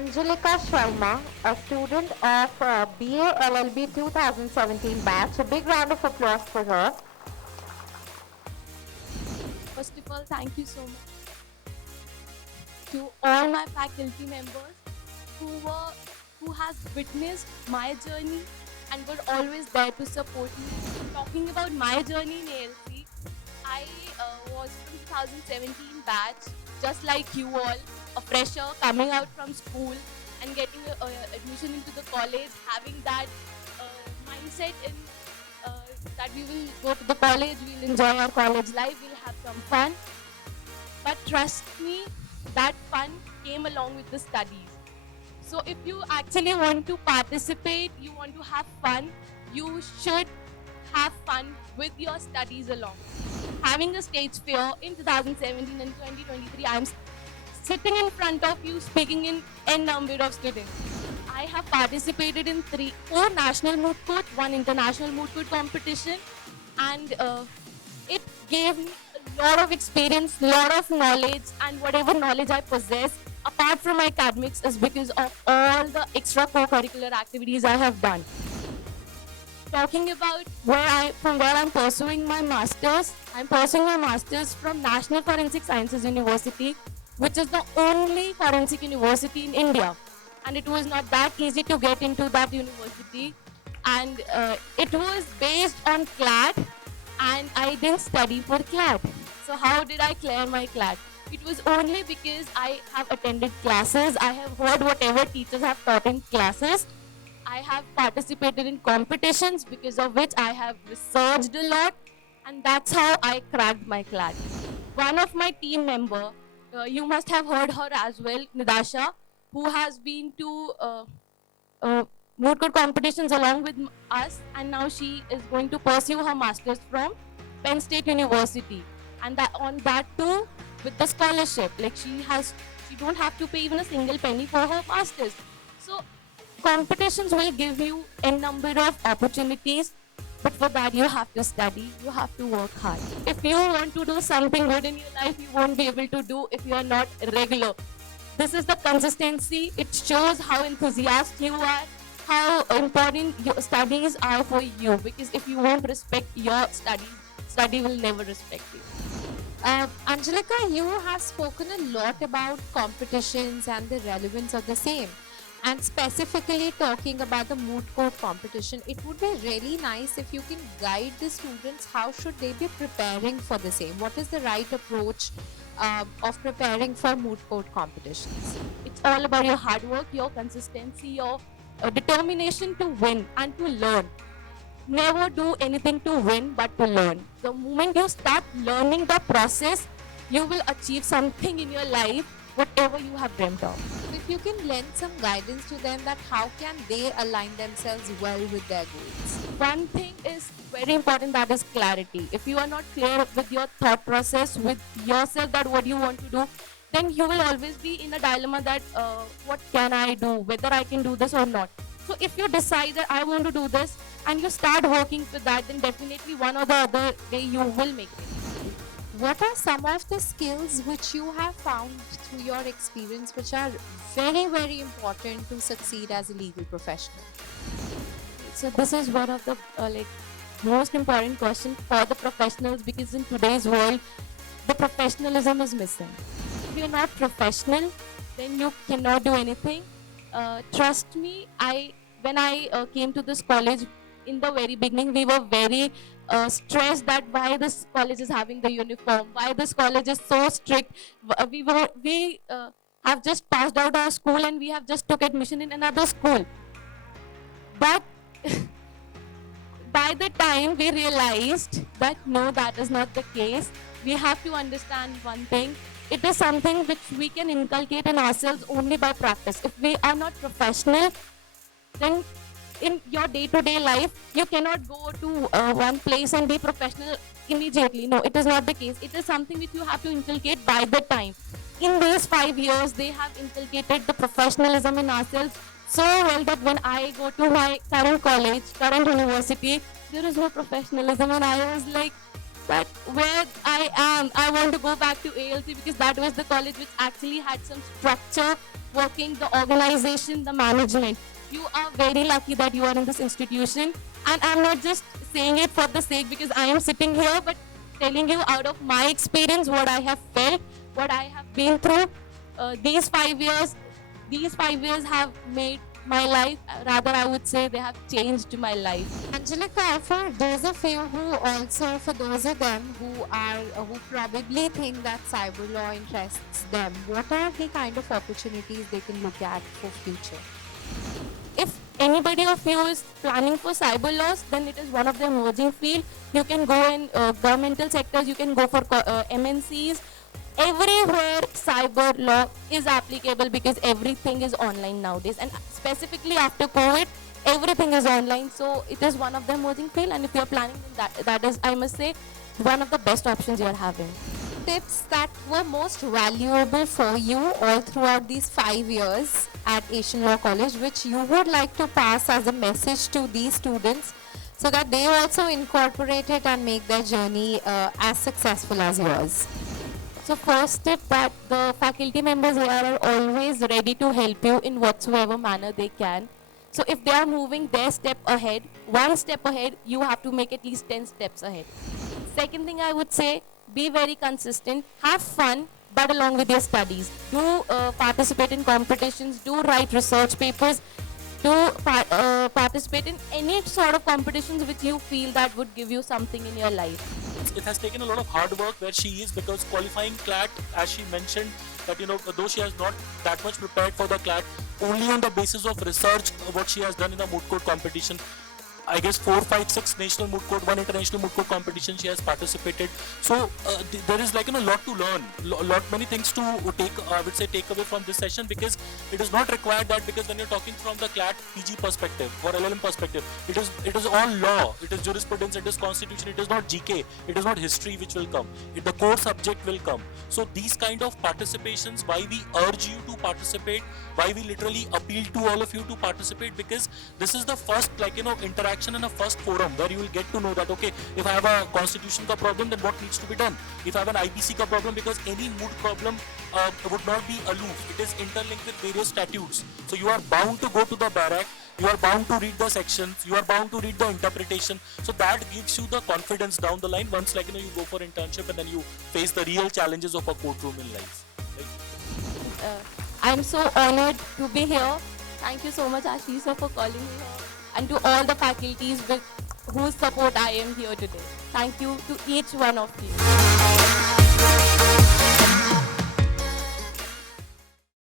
Angelika Sharma, a student of BA LLB 2017 batch. A big round of applause for her. First of all, thank you so much to all my faculty members who were who has witnessed my journey and were always there to support me. Talking about my journey in ALC, I was from 2017 batch, just like you all, a fresher coming out from school and getting admission into the college, having that mindset in that we will go to the college, we'll enjoy our college life, we'll have some fun. But trust me, that fun came along with the studies. So if you actually want to participate, you want to have fun, you should have fun with your studies along. Having a stage fear in 2017 and 2023, I'm sitting in front of you speaking in n number of students. I have participated in four national moot court, one international moot court competition, and it gave me a lot of experience, lot of knowledge, and whatever knowledge I possess, apart from my academics, is because of all the extra co-curricular activities I have done. Talking about from where I'm pursuing my masters, I'm pursuing my masters from National Forensic Sciences University, which is the only forensic university in India. And it was not that easy to get into that university. And it was based on CLAT, and I didn't study for CLAT. So how did I clear my CLAT? It was only because I have attended classes, I have heard whatever teachers have taught in classes, I have participated in competitions, because of which I have researched a lot, and that's how I cracked my CLAT. One of my team member, you must have heard her as well, Nidasha, who has been to moot court competitions along with us, and now she is going to pursue her masters from Penn State University, and that on that too with the scholarship. Like she don't have to pay even a single penny for her masters. So competitions will give you a number of opportunities, but for that you have to study, you have to work hard. If you want to do something good in your life, you won't be able to do if you are not regular. This is the consistency. It shows how enthusiastic you are, how important your studies are for you, because if you won't respect your studies, study will never respect you. Angelica, you have spoken a lot about competitions and the relevance of the same. And specifically talking about the moot court competition, it would be really nice if you can guide the students how should they be preparing for the same. What is the right approach of preparing for moot court competitions? It's all about your hard work, your consistency, your determination to win and to learn. Never do anything to win but to learn. The moment you start learning the process, you will achieve something in your life, whatever you have dreamt of. If you can lend some guidance to them that how can they align themselves well with their goals? One thing is very important, that is clarity. If you are not clear with your thought process, with yourself, that what you want to do, then you will always be in a dilemma that what can I do, whether I can do this or not. So if you decide that I want to do this and you start working with that, then definitely one or the other day you will make it. What are some of the skills which you have found through your experience which are very, very important to succeed as a legal professional? So this is one of the most important question for the professionals, because in today's world, the professionalism is missing. If you're not professional, then you cannot do anything. Trust me, when I came to this college, in the very beginning, we were very stressed that why this college is having the uniform, why this college is so strict. We have just passed out our school and we have just took admission in another school. But by the time we realized that no, that is not the case, we have to understand one thing. It is something which we can inculcate in ourselves only by practice. If we are not professional, then in your day-to-day life, you cannot go to one place and be professional immediately. No, it is not the case. It is something which you have to inculcate by the time. In these 5 years, they have inculcated the professionalism in ourselves so well that when I go to my current college, current university, there is no professionalism, and I was like, but where I am, I want to go back to ALC, because that was the college which actually had some structure, working, the organization, the management. You are very lucky that you are in this institution. And I'm not just saying it for the sake because I am sitting here, but telling you out of my experience what I have felt, what I have been through. These 5 years, have made my life, rather I would say they have changed my life. Angelica, for those of you who also, for those of them who are, who probably think that cyber law interests them, what are the kind of opportunities they can look at for future? If anybody of you is planning for cyber laws, then it is one of the emerging field. You can go in governmental sectors, you can go for MNCs. Everywhere cyber law is applicable because everything is online nowadays, and specifically after COVID, everything is online. So it is one of the emerging field, and if you are planning, then that is, I must say, one of the best options you are having. Tips that were most valuable for you all throughout these 5 years at Asian Law College, which you would like to pass as a message to these students so that they also incorporate it and make their journey as successful as yours? So first tip, that the faculty members here are always ready to help you in whatsoever manner they can. So if they are moving their step ahead, one step ahead, you have to make at least 10 steps ahead. Second thing I would say, be very consistent, have fun, but along with your studies. Do participate in competitions, do write research papers, do participate in any sort of competitions which you feel that would give you something in your life. It has taken a lot of hard work where she is, because qualifying CLAT, as she mentioned, that though she has not that much prepared for the CLAT, only on the basis of research, what she has done in a moot court competition, I guess 4, 5, 6 national moot court, 1 international moot court competition she has participated. So there is lot to learn, many things to take, I would say, take away from this session, because it is not required that, because when you're talking from the CLAT PG perspective or LLM perspective, it is all law, it is jurisprudence, it is constitution, it is not GK, it is not history which will come, the core subject will come. So these kind of participations, why we urge you to participate, why we literally appeal to all of you to participate, because this is the first interaction and a first forum where you will get to know that, okay, if I have a constitution ka problem, then what needs to be done. If I have an IPC ka problem, because any moot problem would not be aloof, it is interlinked with various statutes. So you are bound to go to the barrack, you are bound to read the sections, you are bound to read the interpretation. So that gives you the confidence down the line once you go for internship and then you face the real challenges of a courtroom in life. Right? I'm so honored to be here. Thank you so much, Ashish, sir, for calling me here, and to all the faculties with whose support I am here today. Thank you to each one of you.